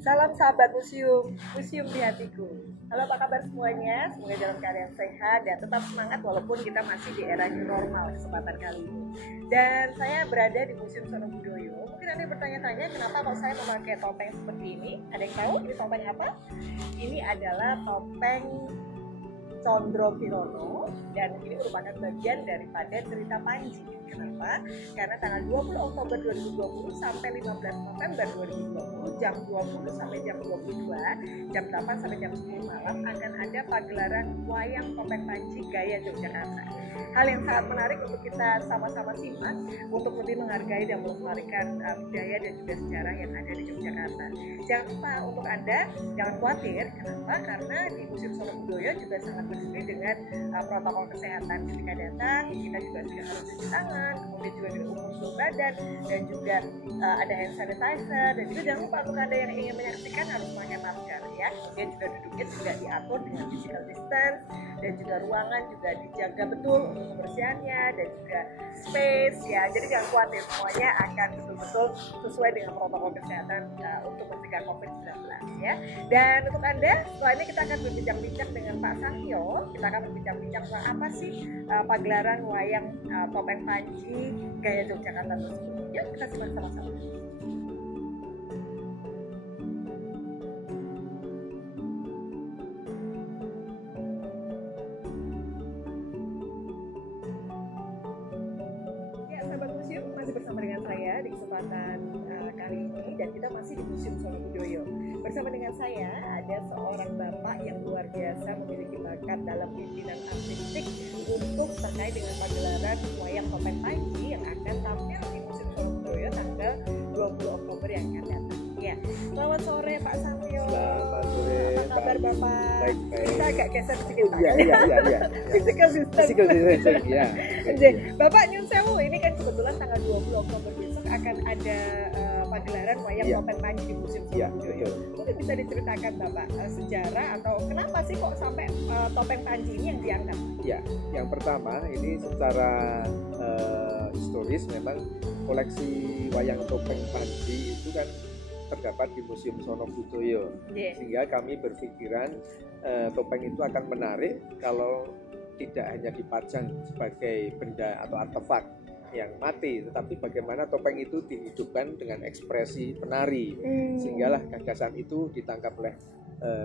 Salam sahabat museum, museum di hatiku. Halo, apa kabar semuanya? Semoga dalam keadaan sehat dan tetap semangat walaupun kita masih di era new normal kesempatan kali ini. Dan saya berada di Museum Sonobudoyo. Mungkin Anda bertanya-tanya kenapa kok saya memakai topeng seperti ini? Ada yang tahu ini topeng apa? Ini adalah topeng Condro Kirono dan ini merupakan bagian daripada cerita Panji. Kenapa? Karena tanggal 20 Oktober 2020 sampai 15 November 2020 jam 20 sampai jam 22, jam 8 sampai jam 10 malam akan ada pagelaran wayang topeng Panji gaya Yogyakarta. Hal yang sangat menarik untuk kita sama-sama simak untuk lebih menghargai dan melestarikan budaya dan juga sejarah yang ada di Yogyakarta. Jangan lupa untuk Anda jangan khawatir. Kenapa? Karena di Museum Sonobudoyo juga sangat bersih dengan protokol kesehatan. Ketika datang kita juga sudah harus cuci tangan, kemudian juga diukur suhu badan dan juga ada hand sanitizer, dan juga jangan lupa untuk Anda yang ingin menyaksikan harus pakai masker ya. Kemudian juga duduknya juga diatur dengan physical distance dan juga ruangan juga dijaga betul untuk kebersihannya dan juga space ya. Jadi jangan khawatir, semuanya akan betul-betul sesuai dengan protokol kesehatan untuk mencegah COVID-19 ya. Dan untuk Anda, setelah ini kita akan berbincang-bincang dengan Pak Sahyo. Kita akan berbincang-bincang tentang apa sih pagelaran wayang topeng Panji gaya Yogyakarta tersebut. Yuk kita simak sama-sama. Bersama dengan saya di kesempatan kali ini, dan kita masih di Museum Sonobudoyo. Bersama dengan saya ada seorang bapak yang luar biasa memiliki bakat dalam pimpinan artistik untuk terkait dengan pagelaran wayang topeng Panji yang akan tampil di Museum Sonobudoyo tanggal 20 Oktober yang akan datang. Ya, selamat sore Pak Samyo. Selamat sore. Apa kabar Bapak? Baik. Kita agak geser sedikit Pak. Iya. Physical distance. Ya. Bapak nyun sewu, ini kan kebetulan tanggal 20 Oktober besok akan ada pagelaran wayang topeng Panji di Museum Sonobudoyo. Mungkin bisa diceritakan Bapak sejarah atau kenapa sih kok sampai topeng Panji ini yang diangkat? Ya, yang pertama ini secara historis memang koleksi wayang topeng Panji itu kan terdapat di Museum Sonobudoyo, sehingga kami berpikiran topeng itu akan menarik kalau tidak hanya dipajang sebagai benda atau artefak yang mati, tetapi bagaimana topeng itu dihidupkan dengan ekspresi penari, sehinggalah gagasan itu ditangkap oleh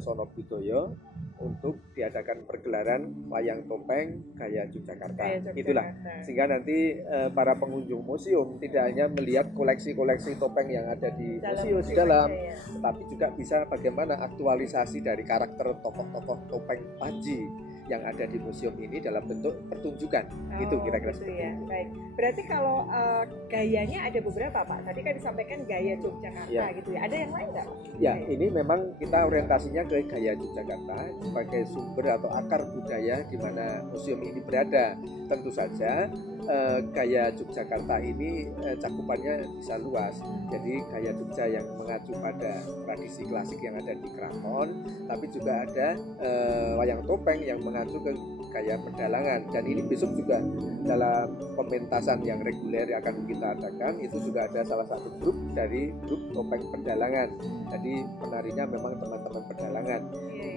Sonobudoyo untuk diadakan pergelaran wayang topeng gaya Yogyakarta. Itulah, sehingga nanti para pengunjung museum tidak hanya melihat koleksi-koleksi topeng yang ada di museum di dalam, tetapi juga bisa bagaimana aktualisasi dari karakter tokoh-tokoh topeng Panji yang ada di museum ini dalam bentuk pertunjukan. Itu kira-kira seperti itu. Baik. Berarti kalau gayanya ada beberapa Pak. Tadi kan disampaikan gaya Yogyakarta gitu ya. Ada yang lain nggak? Ya, ini memang kita orientasinya ke gaya Yogyakarta sebagai sumber atau akar budaya di mana museum ini berada. Tentu saja gaya Yogyakarta ini cakupannya bisa luas. Jadi gaya Jogja yang mengacu pada tradisi klasik yang ada di keraton, tapi juga ada wayang topeng yang mengacu ke gaya pedalangan. Dan ini besok juga dalam pementasan yang reguler yang akan kita adakan, itu juga ada salah satu grup dari grup topeng pedalangan. Jadi penarinya memang teman-teman pedalangan.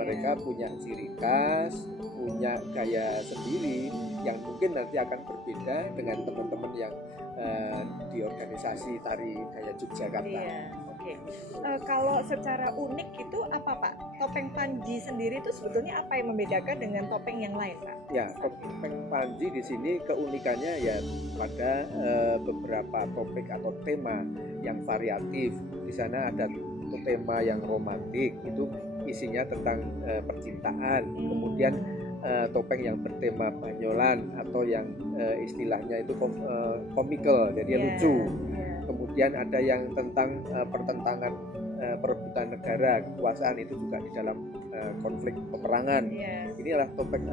Mereka punya ciri khas, punya gaya sendiri yang mungkin nanti akan berbeda dengan teman-teman yang di organisasi tari gaya Yogyakarta. Oke. Kalau secara unik itu apa Pak? Topeng Panji sendiri itu sebetulnya apa yang membedakan dengan topeng yang lain Pak? Ya, topeng Panji di sini keunikannya ya pada beberapa topik atau tema yang variatif. Di sana ada tema yang romantik, itu isinya tentang percintaan. Kemudian topeng yang bertema banyolan atau yang istilahnya itu komikal, jadi lucu. Kemudian ada yang tentang pertentangan perebutan negara, kekuasaan, itu juga di dalam konflik peperangan. Ini adalah topeng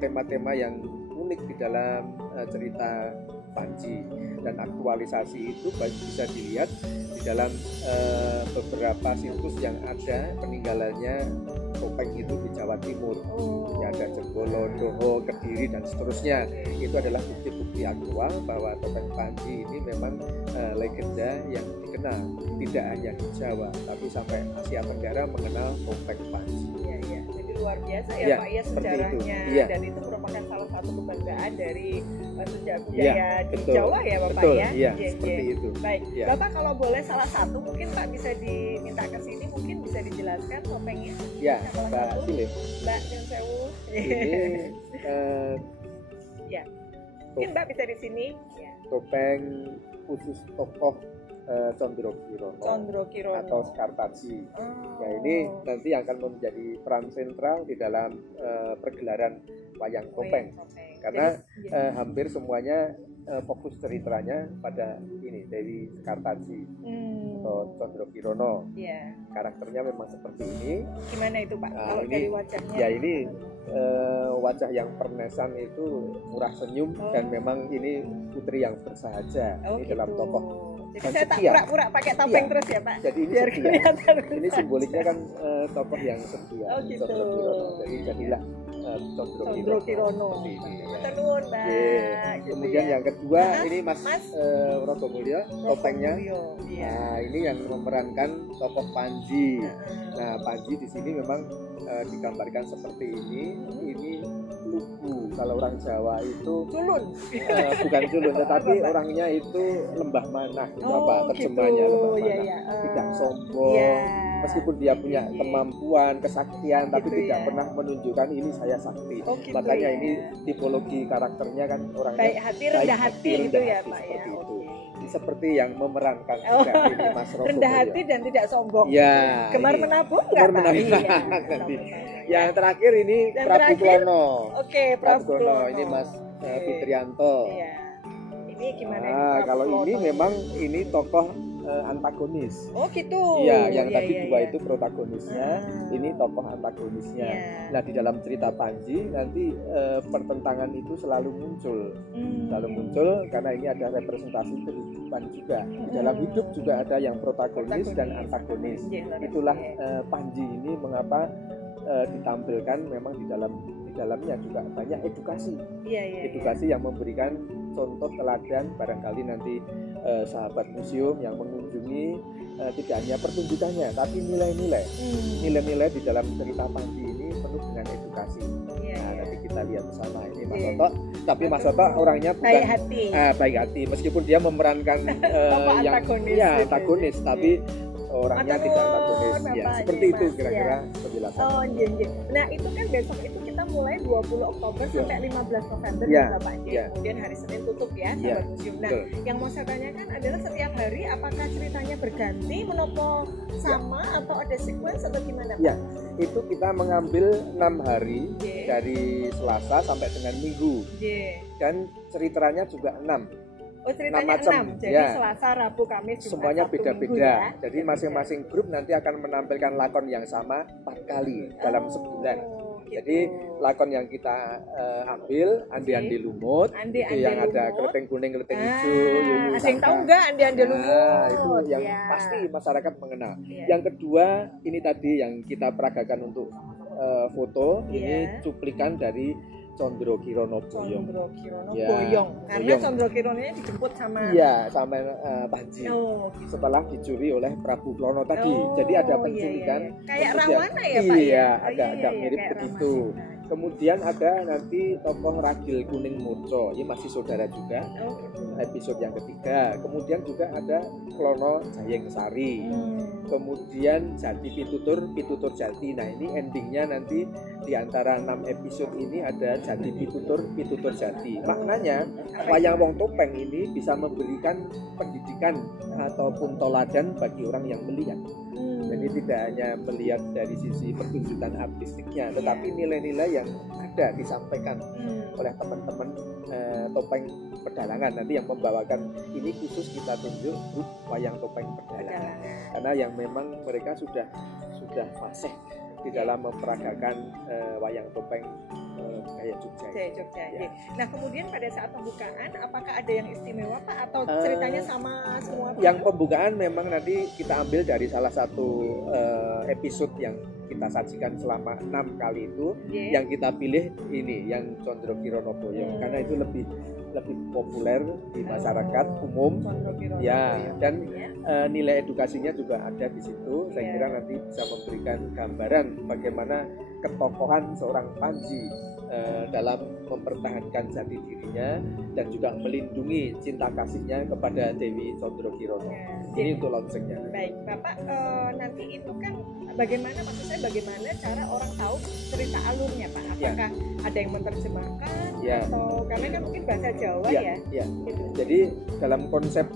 tema-tema yang unik di dalam cerita Panji, dan aktualisasi itu bisa dilihat di dalam beberapa situs yang ada peninggalannya topeng itu di Jawa Timur. Ya, ada Jenggolo, Doho, Kediri dan seterusnya. Itu adalah bukti-bukti bukti aktual bahwa topeng Panji ini memang legenda yang dikenal tidak hanya di Jawa tapi sampai Asia Tenggara mengenal topeng Panji. Iya, iya. Jadi luar biasa ya, Ya, Pak ya seperti sejarahnya itu. Ya. dan itu merupakan salah satu kebanggaan dari sejarah budaya Ya, di betul. Jawa ya Bapak Betul, ya. iya, Iya, seperti iya. itu. Baik, Ya. Bapak kalau boleh salah satu mungkin Pak bisa diminta ke sini, mungkin bisa dijelaskan topengnya. Ya, Salah Mbak satu. Sile. Mbak Nyun Sewu. Ini Ya. Mungkin Mbak bisa di sini. Ya. topeng khusus tokoh Condro Kirono Condro Kirono. atau Sekartaji. Oh. Ya, ini nanti akan menjadi peran sentral di dalam pergelaran wayang topeng. Karena Jadi, hampir semuanya fokus ceritanya pada ini Dewi Sekartaji atau Condro Kirono. ya. Karakternya memang seperti ini. Gimana itu Pak? Nah, Kalau ini- dari wajahnya? Ya ini wajah yang pernesan itu murah senyum dan memang ini putri yang bersahaja. Ini dalam gitu. tokoh. Jadi dan saya tak setia. pura-pura pakai topeng Setia. terus ya Pak. Jadi ini Biar setia. kelihatan Ini bersahaja. simboliknya kan tokoh yang setia. Oh, gitu. Condro Kirono. Jadi jadilah Condro Condro Kirono. Seperti ini, ya. Matur nuwun, Mbak. Oke. Gitu Kemudian ya. yang kedua Nah, ini Mas, Mas Rotomulyo, topengnya. Rotomulyo, iya. Nah, ini yang memerankan tokoh Panji. Heeh. Nah, Panji di sini memang digambarkan seperti ini. Ini lugu. Kalau orang Jawa itu Culun. bukan culun, tetapi Apa, Pak? orangnya itu lembah manah. Itu Oh, apa? Terjemahnya gitu. lembah Iya, manah. iya. Tidak sombong. Iya. Meskipun dia punya Iya. kemampuan, kesaktian, tapi Gitu tidak ya. pernah menunjukkan ini saya sakti. Oh, gitu Makanya ya. ini tipologi karakternya kan orangnya Baik hati, rendah hati gitu rendah ya hati, Pak ya. seperti itu. Oke. Seperti yang memerankan Oh. juga ini Mas Rotomulyo. Rendah hati dan tidak sombong. Ya, Gemar ini menabung gemar nggak Pak? menabung. Iya. Nanti. Sama-sama. Yang terakhir ini Yang Prabu terakhir? Klono. Oke, Prabu Prabu Klono Klono. ini Mas Oke. Fitrianto. Iya. Ini gimana ini, Nah, Prabu kalau ini Klono? memang ini tokoh antagonis. Oh gitu. Iya, yang Iya, tadi iya, dua iya. itu protagonisnya, ini tokoh antagonisnya. Iya. Nah, di dalam cerita Panji nanti pertentangan itu selalu muncul. Selalu muncul karena ini ada representasi kehidupan juga. Di dalam hidup juga ada yang protagonis dan antagonis. Iya, Itulah iya. Panji ini mengapa ditampilkan memang di dalamnya juga banyak edukasi. Iya, iya. Edukasi yang memberikan contoh teladan, barangkali nanti sahabat museum yang mengunjungi tidak hanya pertunjukannya tapi nilai-nilai. Nilai-nilai di dalam cerita Panji ini penuh dengan edukasi. Iya, Nah, iya. nanti kita lihat bersama ini Mas Iya. Oto. Tapi Mas Oto orangnya Baik bukan hati. baik hati, meskipun dia memerankan Tokoh yang antagonis ya gitu. antagonis, tapi orangnya Matur tidak nuwun, antagonis. Ya, Bapak, seperti nih, itu Mas, kira-kira ya. penjelasan. Oh, iya, iya. Nah, itu kan besok itu kita mulai 20 Oktober Iya. sampai 15 November Iya, ya, Bapak. iya. Kemudian hari Senin tutup ya, Iya, sahabat museum. Nah, betul. yang mau saya tanyakan adalah setiap hari apakah ceritanya berganti, menopo sama atau ada sequence atau gimana, Pak? Ya, itu kita mengambil 6 hari Iya. dari Selasa sampai dengan Minggu, Iya. dan ceritanya juga 6. Oh, ceritanya macam, 6. Jadi ya. Selasa, Rabu, Kamis, Jumat, Semuanya Sabtu, Minggu beda-beda. ya. Jadi masing-masing grup nanti akan menampilkan lakon yang sama 4 kali dalam sebulan. Oh, gitu. Jadi lakon yang kita ambil Andi-Andi Lumut, Andi-Andi itu yang ada Lumut. keleteng kuning, keleteng Ah, hijau, yuyu ada yang tahu sangka. nggak Andi-Andi Lumut? Nah, itu yang Ya. pasti masyarakat mengenal. Iya. Yang kedua ini tadi yang kita peragakan untuk foto, ini Iya. cuplikan dari Condro Kirono Boyong. Condro Kirono Ya, Boyong. Karena Boyong. Condro Kirono dijemput sama Iya, sama Panji. Oh, gitu. Setelah dicuri oleh Prabu Klono tadi. Oh, Jadi ada iya, penculikan. iya, iya. Kayak Kemudian- Rawana ya, Pak? Iya, ya? Oh, agak mirip kayak begitu. Rawana. Kemudian ada nanti tokoh Ragil Kuning Murco, ini masih saudara juga. Oh, gitu. Episode yang ketiga. Kemudian juga ada Klono Jayeng Sari. Hmm. Kemudian Jati Pitutur, Pitutur Jati. Nah, ini endingnya nanti di antara 6 episode ini ada Jati Pitutur, Pitutur Jati. Maknanya wayang wong topeng ini bisa memberikan pendidikan ataupun toladan bagi orang yang melihat. Hmm. Jadi tidak hanya melihat dari sisi pertunjukan artistiknya, tetapi nilai-nilai yang ada disampaikan Hmm. oleh teman-teman topeng pedalangan nanti yang membawakan ini khusus kita tunjuk grup wayang topeng pedalangan karena yang memang mereka sudah fasih di dalam memperagakan wayang topeng gaya Jogja. Jogja. Ya. Nah, kemudian pada saat pembukaan apakah ada yang istimewa, Pak, atau ceritanya sama semua? Pak? Yang pembukaan memang nanti kita ambil dari salah satu episode yang kita sajikan selama 6 kali itu. Yeah. Yang kita pilih ini yang Condro Kirono Boyong karena itu lebih lebih populer di masyarakat umum ya, dan nilai edukasinya juga ada di situ. Saya kira nanti bisa memberikan gambaran bagaimana ketokohan seorang Panji dalam mempertahankan jati dirinya dan juga melindungi cinta kasihnya kepada Dewi Condrokirono. Ini untuk launchingnya. Baik, Bapak, nanti itu kan bagaimana, maksud saya bagaimana cara orang tahu cerita alurnya, Pak? Apakah ada yang menerjemahkan atau karena kan mungkin bahasa Jawa ya? Gitu. Jadi dalam konsep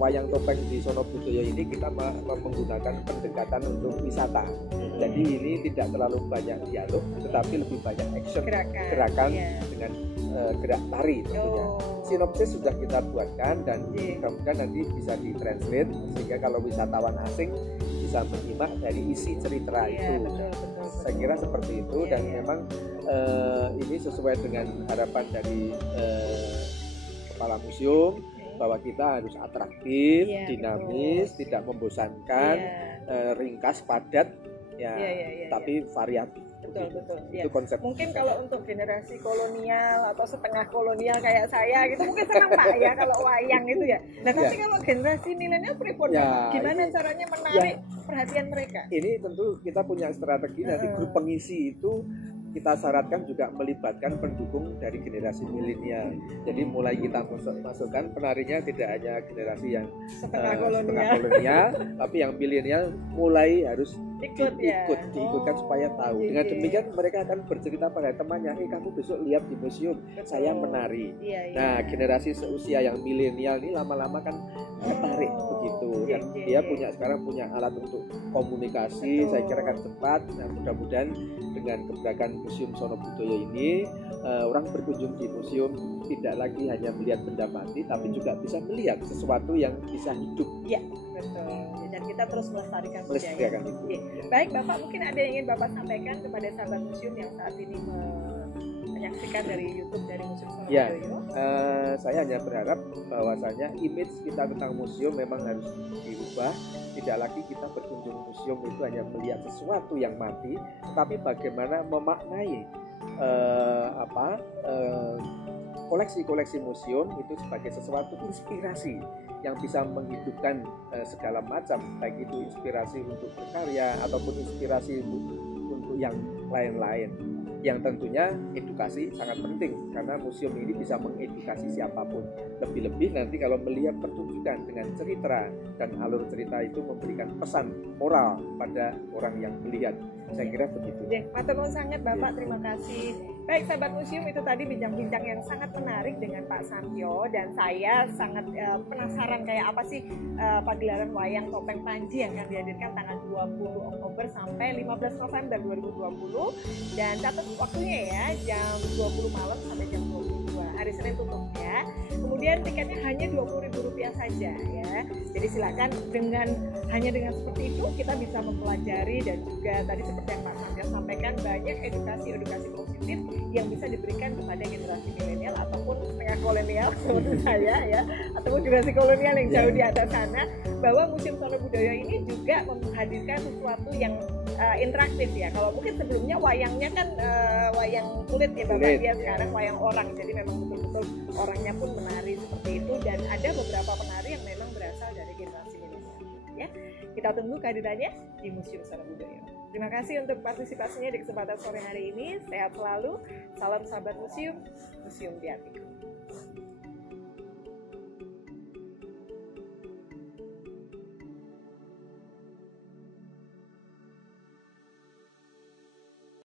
wayang topeng di Sono Budoyo ini kita menggunakan pendekatan untuk wisata. Jadi ini tidak terlalu banyak dialog, tetapi lebih banyak action, gerakan dengan gerak tari tentunya. Sinopsis sudah kita buatkan dan mudah-mudahan nanti bisa ditranslate sehingga kalau wisatawan asing bisa menyimak dari isi cerita itu. Betul. Saya kira seperti itu dan memang ini sesuai dengan harapan dari kepala museum bahwa kita harus atraktif, dinamis, tidak membosankan, ringkas, padat, tapi variatif. Betul. Itu konsep. Mungkin kalau untuk generasi kolonial atau setengah kolonial kayak saya gitu mungkin senang Pak ya kalau wayang itu ya. Nah tapi kalau generasi milenial pripun gimana caranya menarik perhatian mereka? Ini tentu kita punya strategi nanti grup pengisi itu kita syaratkan juga melibatkan pendukung dari generasi milenial. Jadi mulai kita masukkan penarinya tidak hanya generasi yang setengah kolonial, tapi yang milenial mulai harus diikutkan supaya tahu. Dengan demikian mereka akan bercerita pada temannya, kamu besok lihat di museum, saya menari. Nah, generasi seusia yang milenial ini lama-lama kan tertarik begitu. Dan dia sekarang punya alat untuk komunikasi, saya kira akan cepat. Nah, mudah-mudahan dengan keberadaan Museum Sono Budoyo ini orang berkunjung di museum tidak lagi hanya melihat benda mati, tapi juga bisa melihat sesuatu yang bisa hidup. Iya, betul. Dan kita terus melestarikan budaya. Baik, Bapak, mungkin ada yang ingin Bapak sampaikan kepada sahabat museum yang saat ini menyaksikan dari YouTube dari Museum Sono Budoyo? Saya hanya berharap bahwasanya image kita tentang museum memang harus diubah. Tidak lagi kita berkunjung museum itu hanya melihat sesuatu yang mati, tetapi bagaimana memaknai koleksi-koleksi museum itu sebagai sesuatu inspirasi yang bisa menghidupkan segala macam, baik itu inspirasi untuk berkarya ataupun inspirasi untuk yang lain-lain. Yang tentunya edukasi sangat penting karena museum ini bisa mengedukasi siapapun. Lebih-lebih nanti kalau melihat pertunjukan dengan cerita dan alur cerita itu memberikan pesan moral pada orang yang melihat. Saya kira begitu. Matur nuwun sangat Bapak, terima kasih. Baik sahabat museum, itu tadi bincang-bincang yang sangat menarik dengan Pak Santyo, dan saya sangat penasaran kayak apa sih pagelaran wayang topeng Panji yang akan dihadirkan tanggal 20 Oktober sampai 15 November 2020, dan catat waktunya ya, jam 20 malam sampai jam 22, hari Senin tutup ya. Kemudian tiketnya hanya Rp20.000 saja ya. Jadi silakan hanya dengan seperti itu kita bisa mempelajari, dan juga tadi seperti yang Pak Santyo sampaikan, banyak edukasi positif yang bisa diberikan kepada generasi milenial ataupun setengah kolonial seperti saya ya, ataupun generasi kolonial yang jauh di atas sana, bahwa Museum Sono Budoyo ini juga menghadirkan sesuatu yang interaktif ya. Kalau mungkin sebelumnya wayangnya kan wayang kulit ya Bapak, dia sekarang wayang orang, jadi memang betul-betul orangnya pun menari seperti itu, dan ada beberapa penari yang memang berasal dari generasi milenial ya. Kita tunggu kehadirannya di Museum Sono Budoyo. Terima kasih untuk partisipasinya di kesempatan sore hari ini. Sehat selalu. Salam sahabat museum, museum di hatiku.